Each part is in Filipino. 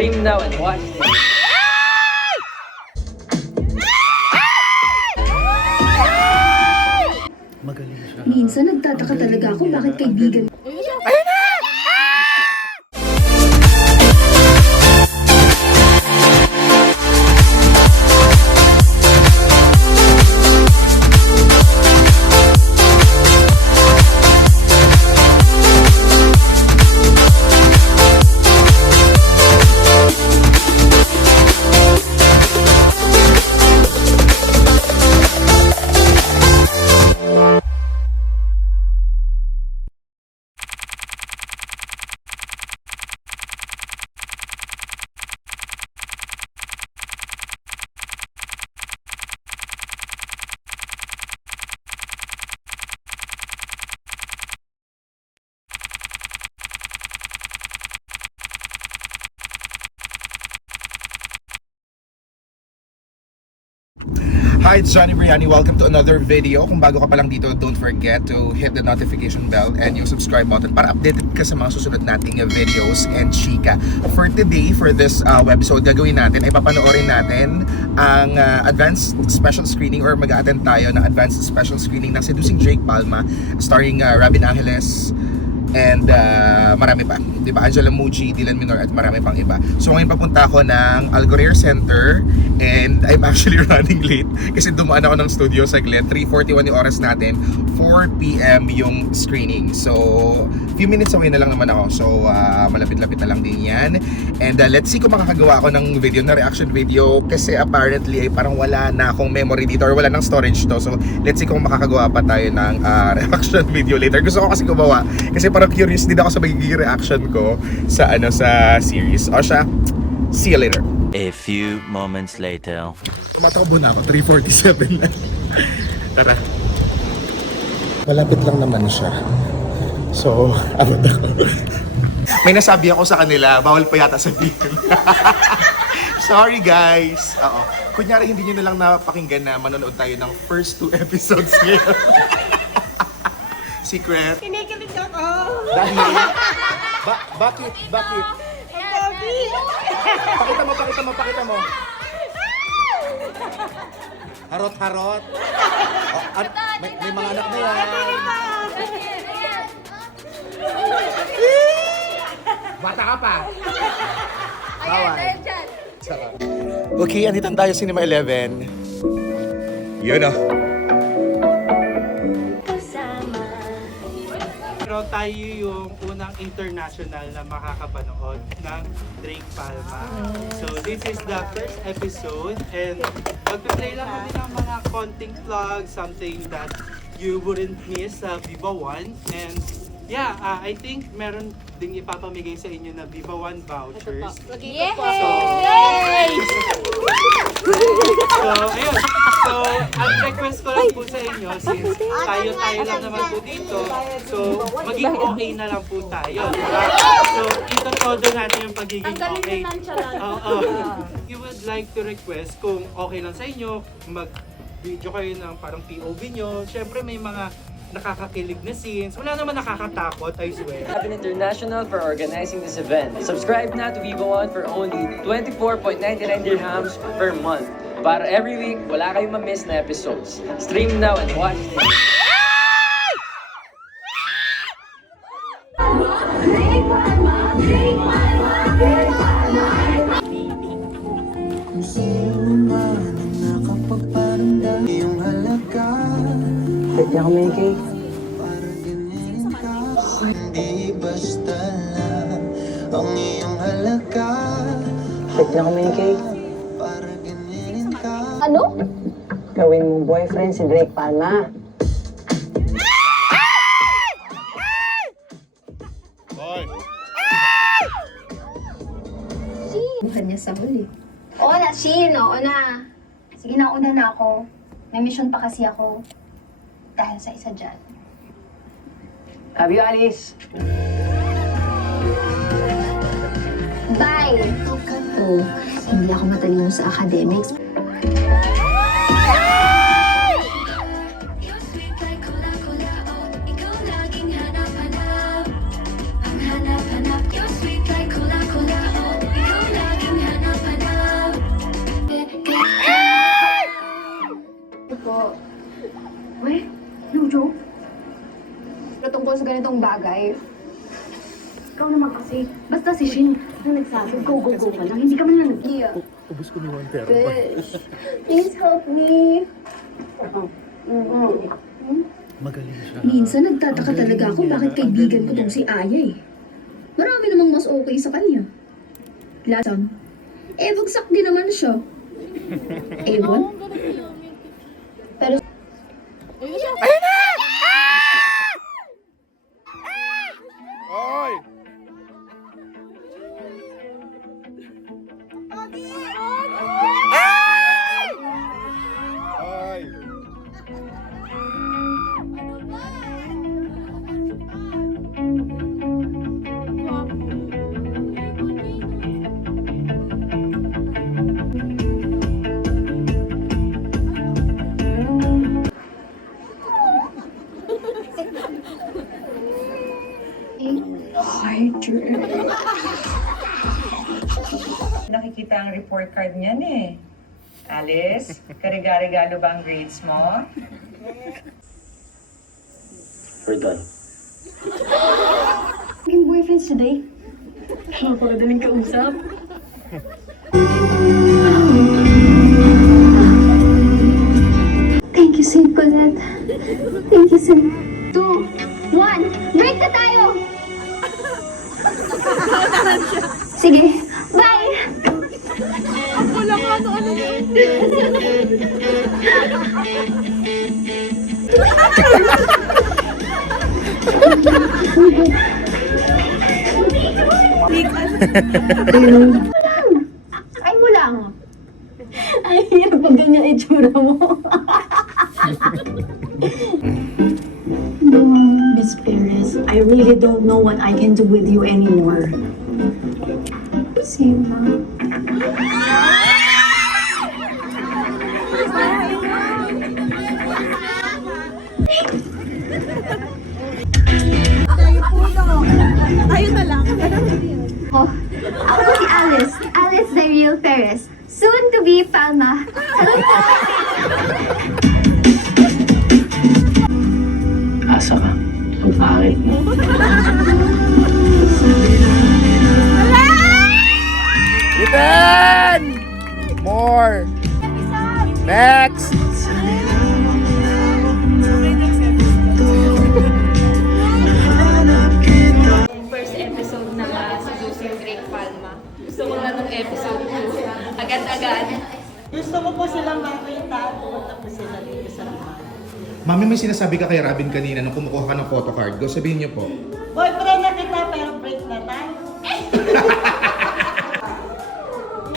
Stream now and watch this. Magaling siya. Minsan nagtataka talaga ako bakit kaibigan. Hi, it's Johnny Briani. Welcome to another video. Kung bago ka pa lang dito, don't forget to hit the notification bell and yung subscribe button para updated ka sa mga susunod nating videos and chika. For today, for this webisode, gagawin natin ay papanoorin natin ang advanced special screening or mag-a-attend tayo ng advanced special screening ng Seducing Drake Palma starring Robin Angeles and marami pa, di ba? Angela Muji, Dylan Minor at marami pang iba. So ngayon papunta ako ng Algorer Center and I'm actually running late kasi dumaan ako ng studio saglit. 3:41 yung oras natin, 4 PM yung screening. So few minutes away na lang naman ako. So malapit-lapit na lang din yan. And let's see kung makakagawa ako ng video na reaction video kasi apparently ay parang wala na akong memory dito or wala nang storage to. So let's see kung makakagawa pa tayo ng reaction video later. Gusto ko kasi gumawa kasi parang curious din ako sa magiging reaction ko sa sa series. O siya, see you later. A few moments later. Tumatakbo na ako, 3:47 na. Tara. Malapit lang naman siya. So, abot ako. May nasabi ako sa kanila, bawal pa yata sabihin. Sorry guys. Oo. Kunyari hindi nyo na lang napakinggan na manonood tayo ng first 2 episodes ngayon. Secret. Kinikilig ako. Dahil? Bakit? Bakit? Pakita mo. Harot-harot. Oh, may mga anak na yan. Bata ka pa. Bawal. Okay, andito tayo sa Cinema 11. Yun o. Pero tayo yung unang international na makakapanood ng Drake Palma. So this is the first episode and magpe-play lang kami ng mga konting vlog, something that you wouldn't miss sa Viva One. And yeah, I think meron ding ipapamigay sa inyo na Viva One vouchers. Yay! So, ayun. So, ang request ko lang po sa inyo, since tayo lang naman po dito, so, maging okay na lang po tayo. Diba? So, ito-todo natin yung pagiging okay. You would like to request kung okay lang sa inyo, mag-video kayo ng parang POV nyo. Siyempre, may mga nakakakilig na scenes. Wala naman nakakatakot, I swear. Happen International for organizing this event. Subscribe now to Viva One for only 24.99 dirhams per month. Para every week, wala kayong ma-miss na episodes. Stream now and watch this. Pwede ako may cake. Hindi basta lang ang iyong halaga. Pwede ako may cake. Para ganyan ka. Ano? Gawin mong boyfriend si Drake Palma. Bukan niya sa huli. Oo na, Shin. Oo na. Sige na, una na ako. May mission pa kasi ako. Dahil sa isa dyan. Love you, Alice. Bye! Oh, hindi ako matalino sa academics. bagay. Ikaw naman kasi, basta si Shin na nagsabi, go ka lang, hindi ka man lang nag-iya. Ubus ko ni Juan pero. Please help me. Magaling siya. Minsan nagtataka talaga ako bakit kaibigan ko tong si Aya eh. Marami namang mas okay sa kanya. Lasang, bagsak din naman siya. Ewan? Pero Oy! Oy! Nakikita ang report card niyan eh. Alice, kariga-regalo ba ang grades mo? We're done. naging boyfriends today. Napakadaling kausap. Thank you, Saint Colette. Thank you, Saint. 2, 1, break na tayo! Sige, bye! Ay mo lang. Ay, hirap pag ganyan itsura mo. Miss Perez, I really don't know what I can do with you anymore. Same, Mom. Tayo na lang. Oh, ako si Alice. Alice the Real Perez. Soon to be Palma. Hello po. Asa ka? Ang pangit mo. Ethan! More! Next! First episode na seducing Great Palma. Gusto ko na nung episode 2. Agad-agad. Gusto ko po silang makita at pumunta po sila dito sa rumah. Mami, may sinasabi ka kay Robin kanina nung kumukuha ka ng photocard. Go, sabihin niyo po. Boyfriend na kita pero break na tayo.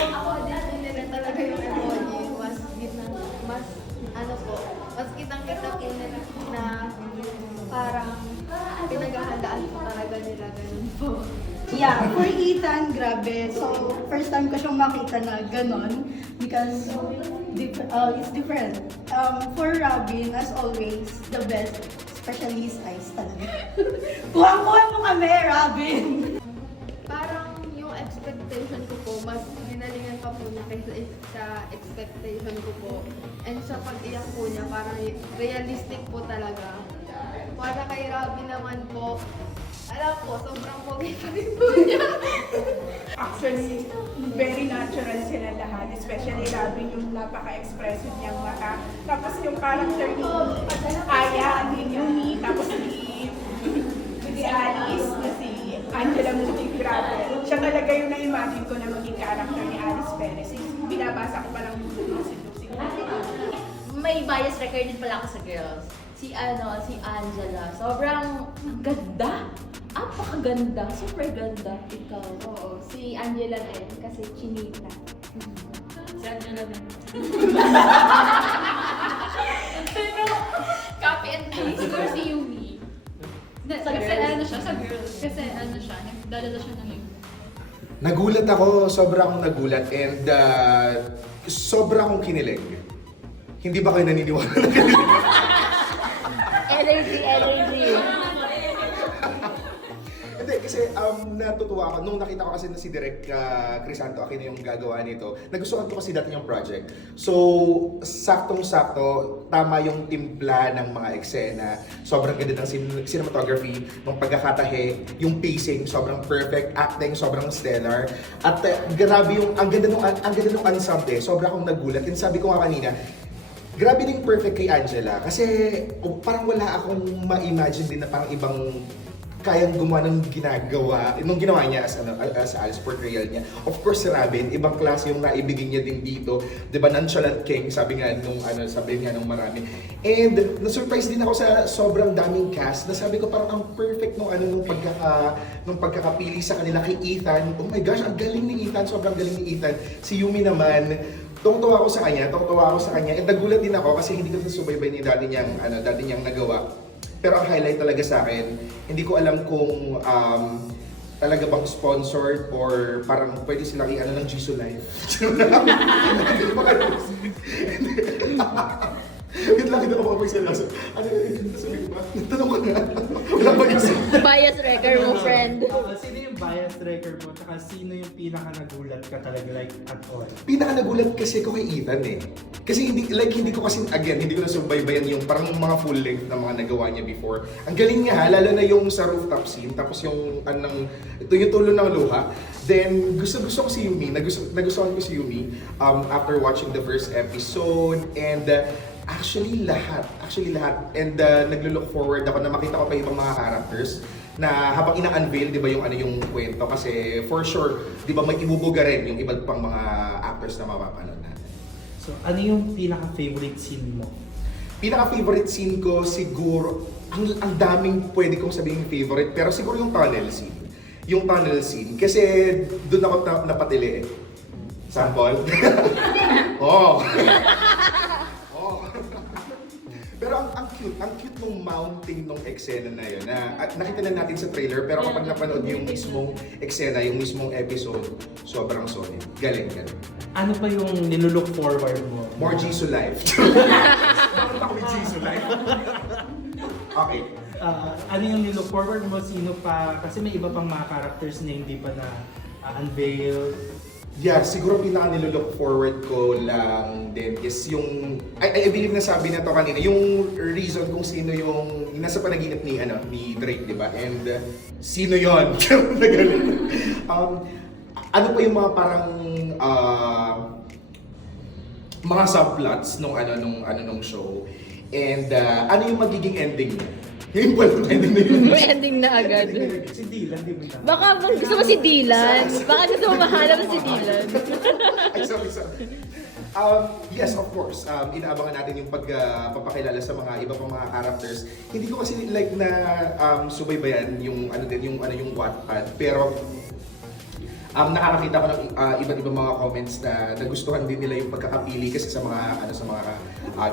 Ako din nila talaga yung emoji. Mas kitang-kitang nila na parang pinaghahandaan po talaga nila ganun po. Yeah, for Ethan, grabe. So, first time ko siyang makita na ganon because it's different. For Robin, as always, the best, especially his eyes talaga. Kuha-kuha mo kami, Robin! Parang yung expectation ko po, mas ginalingan pa po niya kaysa sa expectation ko po. And sa pag-iyak po niya, parang realistic po talaga. Para kay Robin naman po, alam po, sobrang pogi pa rin po niya. Actually, very natural sila lahat. Especially Robin, yung napaka-expressive niyang mata. Tapos yung character ni Aya, ni Yumi, tapos ni Alice, na si Angela Muti, grabe. Siya talaga yung na-imagine ko na maging character ni Alice Perez. Binabasa ko pa lang yung si May bias record din pala ako sa girls. Si Angela. Sobrang ganda. Apakaganda. Super ganda. Ikaw. Oo, si Angela din, kasi chinita. Si Angela din. Pero, copy and paste. Siguro si Yumi. Kasi ano siya, sa girls. Kasi ano siya, nagdadala siya ng Yumi. Nagulat ako, sobra akong nagulat and sobra akong kinilig. Hindi ba kayo naniniwala na kinilig? Energy. Hindi, kasi natutuwa ako nung nakita ko kasi na si Direk Crisanto Aquino yung gagawa nito. Nagustuhan ko kasi dati yung project. So, saktong-sakto, tama yung timpla ng mga eksena. Sobrang ganda ng cinematography, ng pagkakatahe, yung pacing, sobrang perfect, acting, sobrang stellar. At grabe yung, ang ganda nung ensemble, sobra akong nagulat. And sabi ko nga kanina, grabe din perfect kay Angela kasi parang wala akong ma-imagine din na parang ibang kayang gumawa ng ginagawa, nung ginawa niya as Alice portrayal niya. Of course, si Robin, ibang klase yung naibigay niya din dito. 'Di ba, nonchalant king, sabi nga nung marami. And na-surprise din ako sa sobrang daming cast na sabi ko parang ang perfect nung nung pagkakapili sa kanila kay Ethan. Oh my gosh, ang galing ni Ethan, sobrang galing ni Ethan. Si Yumi naman, tuwa ako sa kanya. And nagulat din ako kasi hindi ko nasubaybay ni dati niyang nagawa. Pero ang highlight talaga sa akin, hindi ko alam kung talaga bang sponsored or parang pwede silang ng Jisoo Life. Wait lang, hindi ako makapagsalasa. Ano yung sabi ko ba? Tanong ko na. Wala ba yung Bias wrecker mo, friend. Sino yung bias wrecker mo? Tsaka sino yung pinaka-nagulat ka talaga, like, at all? Pinaka-nagulat kasi ko kay Ethan eh. Kasi hindi ko kasi, again, hindi ko nasubaybayan yung parang mga full length na mga nagawa niya before. Ang galing niya ha, lalo na yung sa rooftop scene, tapos yung ito yung tulo ng luha. Then, gusto ko si Yumi, nagustuhan ko si Yumi after watching the first episode. And actually lahat. And naglo-look forward ako na makita ko pa ibang mga characters na habang ina-unveil, di ba, yung kwento. Kasi for sure, di ba, may ibubuga rin yung iba't pang mga actors na mapapanood natin. So, ano yung pinaka-favorite scene mo? Pinaka-favorite scene ko siguro, ang daming pwede kong sabihin favorite, pero siguro yung tunnel scene. Yung tunnel scene, kasi doon ako napatili eh. Sample? Oh! Pero ang cute nung mounting nung eksena na yun. Nakita na natin sa trailer, pero kapag napanood yung mismong eksena, yung mismong episode, sobrang solid. Galing. Ano pa yung nilulook forward mo? More Jisoo Life. Bakit ako may Jisoo Life? Okay. Ano yung nilook forward mo? Sino pa? Kasi may iba pang mga characters na hindi pa na-unveil. Yeah, siguro pinaka-nilook forward ko lang din is yung, I believe na sabi na to kanina, yung reason kung sino yung nasa panaginip ni Drake, di ba? And sino yon? Ano pa yung mga parang mga subplots nung show? And ano yung magiging ending niya? Yung ending na yun. May ending na agad. Si Dylan, di ba? Baka gusto mo si Dylan. Baka gusto mo mahanap si Dylan. Ay, sorry. Yes, of course. Inaabangan natin yung pagpapakilala sa mga iba pang mga characters. Hindi ko kasi like na subaybayan yung Wattpad, pero nakakakita ko ng iba't ibang mga comments na nagustuhan din nila yung pagkakapili kasi sa mga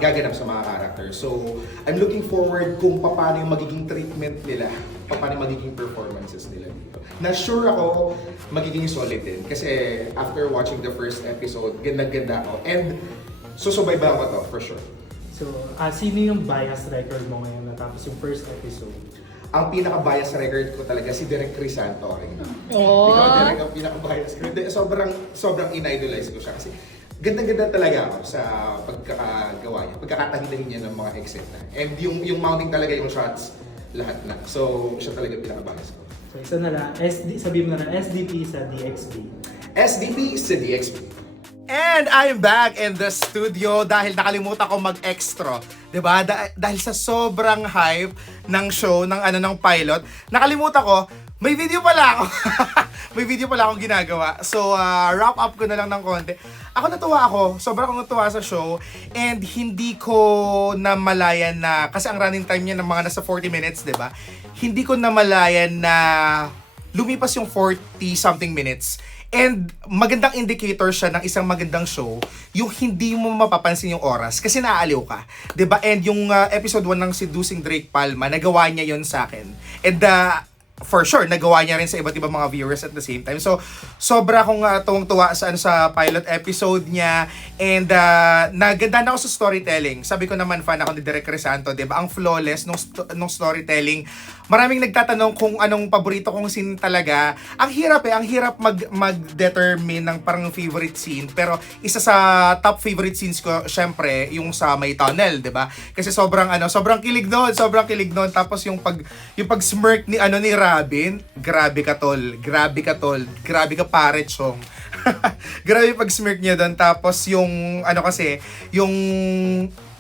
gaganap sa mga characters. So, I'm looking forward kung paano yung magiging treatment nila, paano yung magiging performances nila dito. Na sure ako magiging solid din kasi after watching the first episode, ganda-ganda ako and susubaybayan ko to for sure. So, sino yung bias record mo ngayon natapos yung first episode? Ang pinaka-bias record ko talaga si Direk Crisanto rin. Oh. Ikaw Direk ang pinaka-bias record. Sobrang in-idolize ko siya kasi ganda-ganda talaga ako sa pagkakagawa niya, pagkakatahilahin niya ng mga eksena. And yung mounting talaga yung shots, lahat na. So, siya talaga pinaka-bias ko. So, isa na lang, sabihin mo na lang, SDP sa DXB. SDP sa DXB. And I'm back in the studio dahil nakalimutan ko mag-extra. 'Di ba? Dahil sa sobrang hype ng show ng pilot, nakalimutan ko may video pala ako. May video pala akong ginagawa. So, wrap up ko na lang ng konti. Natuwa ako. Sobrang akong natuwa sa show. And hindi ko namalayan na, kasi ang running time niya ng mga nasa 40 minutes, 'di ba? Hindi ko namalayan na lumipas yung 40-something minutes. And magandang indicator siya ng isang magandang show, yung hindi mo mapapansin yung oras kasi naaaliw ka. 'Di ba? And yung episode 1 ng Seducing Drake Palma, nagawa niya yon sa akin. And for sure, nagawa niya rin sa iba't ibang mga viewers at the same time. So, sobra akong tuwang-tuwa sa pilot episode niya. And naganda na ako sa storytelling. Sabi ko naman, fan ako ni Direk Crisanto, 'di ba? Ang flawless nung storytelling. maraming nagtatanong kung anong paborito kong scene talaga. Ang hirap mag-determine ng parang favorite scene. Pero isa sa top favorite scenes ko, syempre, yung sa may tunnel, 'di ba? Kasi sobrang kilig noon. Tapos yung pag-smirk ni Robin, grabe ka tol. Grabe ka pare, chong. Grabe pag-smirk niya doon. Tapos yung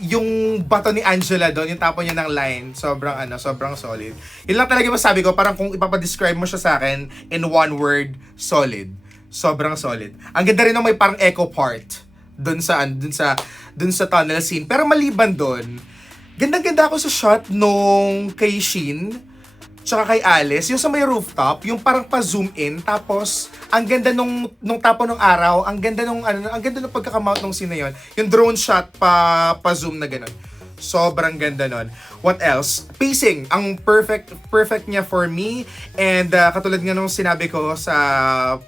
yung bato ni Angela doon, yung tapo niya ng line, sobrang solid. Yun lang talaga masabi ko, parang kung ipapadescribe mo siya sa akin in one word, solid. Sobrang solid. Ang ganda rin ng may parang echo part doon sa tunnel scene. Pero maliban doon, ganda-ganda ako sa shot nung kay Shin tsaka kay Alice, yung sa may rooftop, yung parang pa-zoom in, tapos ang ganda nung tapo ng araw, ang ganda nung pagkakamount nung scene na yun. Yung drone shot pa-zoom na ganun. Sobrang ganda nun. What else? Pacing, ang perfect niya for me. And katulad nga nung sinabi ko sa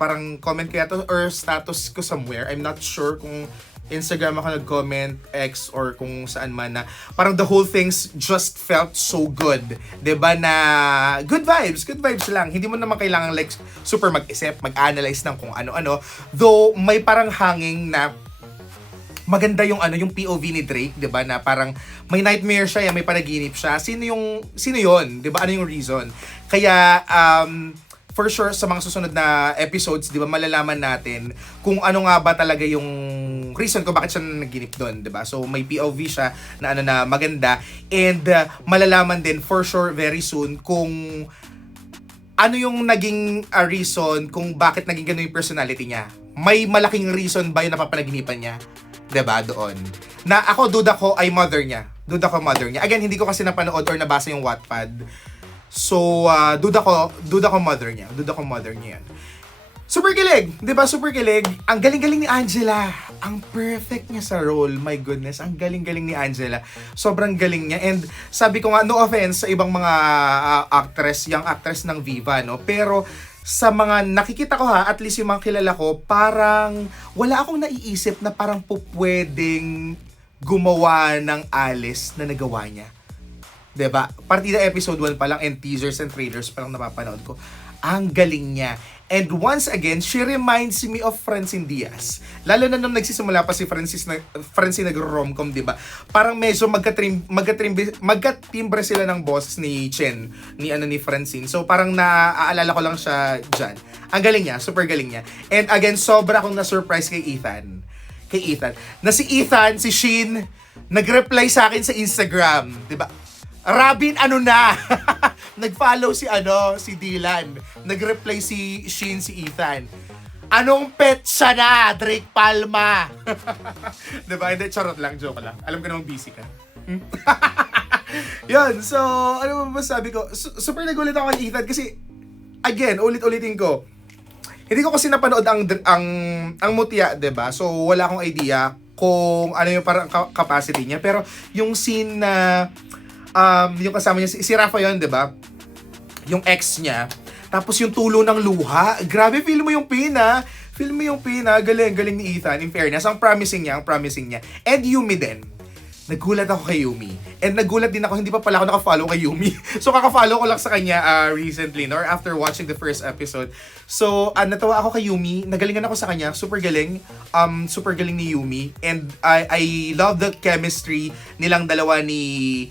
parang comment ko yata or status ko somewhere, I'm not sure kung Instagram ako nag-comment, X, or kung saan man na parang the whole things just felt so good. 'Di ba na good vibes lang. Hindi mo naman kailangan like super mag-isip, mag-analyze ng kung ano-ano. Though may parang hanging na maganda yung POV ni Drake, 'di ba? Na parang may nightmare siya, may panaginip siya. Sino 'yon? 'Di ba? Ano yung reason? Kaya for sure sa mga susunod na episodes, 'di ba, malalaman natin kung ano nga ba talaga yung reason kung bakit siya naginip doon, 'di ba? So may POV siya na na maganda, and malalaman din for sure very soon kung ano yung naging reason kung bakit naging ganun yung personality niya. May malaking reason ba yung napapanaginipan niya? 'Di ba doon? Na ako duda ko ay mother niya. Again, hindi ko kasi napanood or nabasa yung Wattpad. So, duda ko mother niya. Yan. Super kilig, 'di ba? Super kilig. Ang galing-galing ni Angela. Ang perfect niya sa role. My goodness, ang galing-galing ni Angela. Sobrang galing niya. And sabi ko nga, no offense sa ibang mga young actress ng Viva, no? Pero sa mga nakikita ko at least yung mga kilala ko, parang wala akong naiisip na parang pwedeng gumawa ng Alice na nagawa niya. 'Di ba? Partida episode 1 pa lang and teasers and trailers pa lang napapanood ko. Ang galing niya. And once again, she reminds me of Francine Diaz. Lalo na nung nagsisimula pa si Francine nag-romcom, 'di ba? Parang medyo magkatimbre sila ng boses ni Chen, ni Francine. So parang naaalala ko lang siya diyan. Ang galing niya, super galing niya. And again, sobra akong na-surprise kay Ethan. Na si Ethan, si Shin, nag-reply sa akin sa Instagram, 'di ba? Robin, nag-follow si Dylan. Nag-reply si Shin, si Ethan. Anong pet siya na, Drake Palma? Diba? Hindi, charot lang, joke lang. Alam ko namang busy ka. Yun, so, ano ba sabi ko? Super nagulit ako kay Ethan kasi, again, ulit-ulitin ko. Hindi ko kasi napanood ang mutya, diba? So, wala akong idea kung ano yung parang capacity niya. Pero, yung scene na yung kasama niya, si Rafa yun, diba? Yung ex niya. Tapos yung tulo ng luha. Grabe, feel mo yung pain, ha? Galing ni Ethan. In fairness, ang promising niya. And Yumi din. Nagulat ako kay Yumi. And nagulat din ako, hindi pa pala ako nakafollow kay Yumi. So, kakafollow ko lang sa kanya recently, or after watching the first episode. So, natawa ako kay Yumi. Nagalingan ako sa kanya. Super galing. Super galing ni Yumi. And I love the chemistry nilang dalawa ni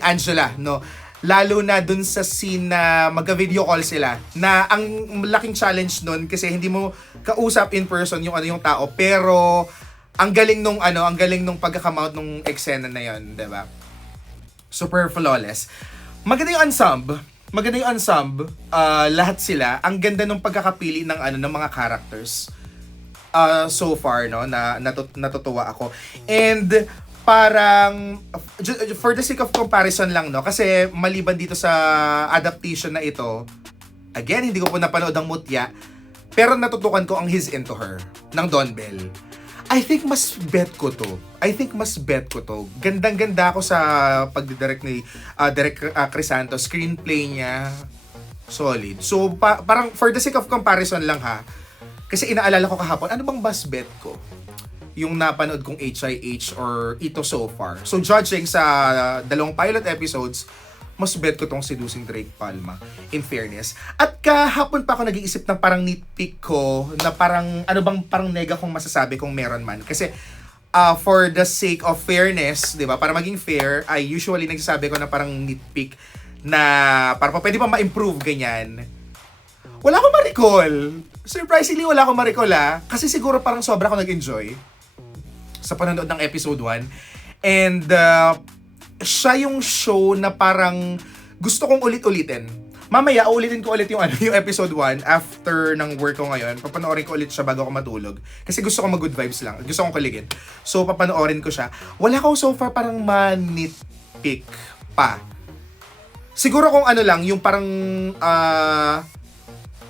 Angela, no? Lalo na dun sa scene na magka-video call sila. Na ang laking challenge nun kasi hindi mo kausap in person yung tao. Pero ang galing nung pagkakamount nung eksena na yon, 'di ba? Super flawless. Maganda yung ensemble. Lahat sila. Ang ganda nung pagkakapili ng ng mga characters. So far, no, na natutuwa ako. And parang for the sake of comparison lang, no, kasi maliban dito sa adaptation na ito, again, hindi ko po napanood ang mutya, pero natutukan ko ang He's Into Her ng Don Bell. I think mas bet ko to. Gandang-ganda ako sa pagdidirect ni Derek Crisanto. Screenplay niya, solid. So, parang for the sake of comparison lang, ha. Kasi inaalala ko kahapon, ano bang best bet ko? Yung napanood kong HIH or ito so far. So, judging sa dalawang pilot episodes, mas bet ko tong seducing Drake Palma, in fairness. At kahapon pa ako nag-iisip ng parang nitpick ko, na parang, ano bang parang nega kong masasabi kung meron man. Kasi, for the sake of fairness, di ba, para maging fair, I usually nagsasabi ko na parang nitpick na para pwede pa ma-improve, ganyan. Wala akong ma-recall. Surprisingly, wala akong ma-recall kasi siguro parang sobra ako nag-enjoy sa panonood ng episode 1. And siya yung show na parang gusto kong ulit-ulitin. Mamaya, ulitin ko ulit yung episode 1 after ng work ko ngayon. Papanoorin ko ulit siya bago ako matulog. Kasi gusto ko mag-good vibes lang. Gusto kong kuligin. So, papanoorin ko siya. Wala ko so far parang manitpick pa. Siguro kung ano lang, yung parang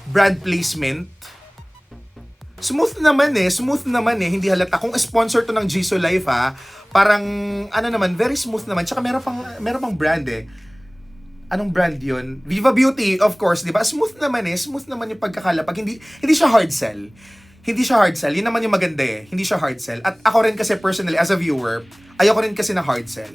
brand placement. Smooth naman eh. Hindi halata. Kung sponsor to ng Jisoo Life parang, ano naman, very smooth naman. Tsaka meron pang brand eh. Anong brand yun? Viva Beauty, of course, di ba? Smooth naman yung pagkakalapag. Hindi siya hard sell. Yun naman yung maganda eh. Hindi siya hard sell. At ako rin kasi personally, as a viewer, ayoko rin kasi na hard sell.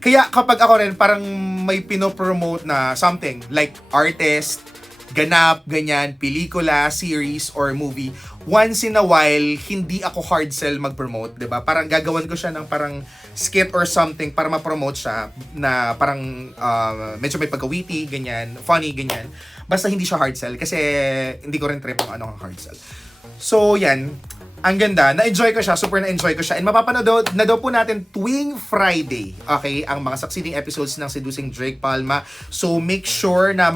Kaya kapag ako rin parang may pinopromote na something, like artist, ganap, ganyan, pelikula, series, or movie, once in a while, hindi ako hard sell mag-promote, diba? Parang gagawan ko siya ng parang skit or something para ma-promote siya na parang medyo may pagka-witty, ganyan, funny, ganyan. Basta hindi siya hard sell kasi hindi ko rin trip ang ano hard sell. So, yan. Ang ganda. Na-enjoy ko siya. Super na-enjoy ko siya. And mapapanood na daw po natin tuwing Friday. Okay? Ang mga succeeding episodes ng Seducing Drake Palma. So, make sure na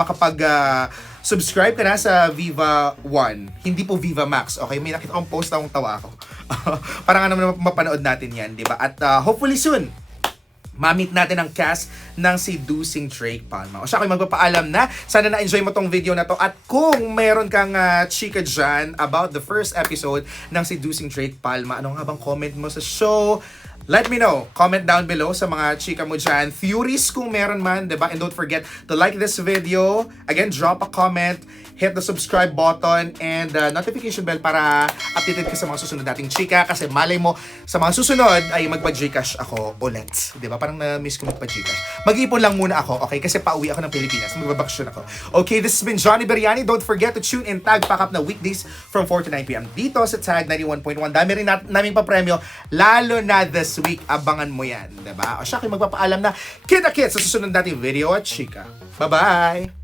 subscribe ka na sa Viva 1. Hindi po Viva Max. Okay? May nakita akong post akong tawa ako. Parang naman mapanood natin yan. Diba? At hopefully soon, ma-meet natin ang cast ng Seducing Drake Palma. O siya, ako'y magpapaalam na. Sana na-enjoy mo tong video na to. At kung meron kang chika dyan about the first episode ng Seducing Drake Palma, ano nga bang comment mo sa show? Let me know. Comment down below sa mga chika mo dyan. Theories kung meron man, diba? And don't forget to like this video. Again, drop a comment. Hit the subscribe button and notification bell para updated ka sa mga susunod nating chika. Kasi malay mo, sa mga susunod ay magpa-Gcash ako ulit. Diba? Parang na-miss ko magpa-Gcash. Mag-ipon lang muna ako, okay? Kasi pauwi ako ng Pilipinas. Magbabakasyon ako. Okay, this has been Johnny Beriani. Don't forget to tune in Tag Pack Up na weekdays from 4 to 9 p.m. dito sa Tag 91.1. Dami rin naming pa-premyo. Lalo na this week. Abangan mo yan. Diba? O siya, magpapaalam na kita-kits sa susunod nating video at chika. Bye-bye!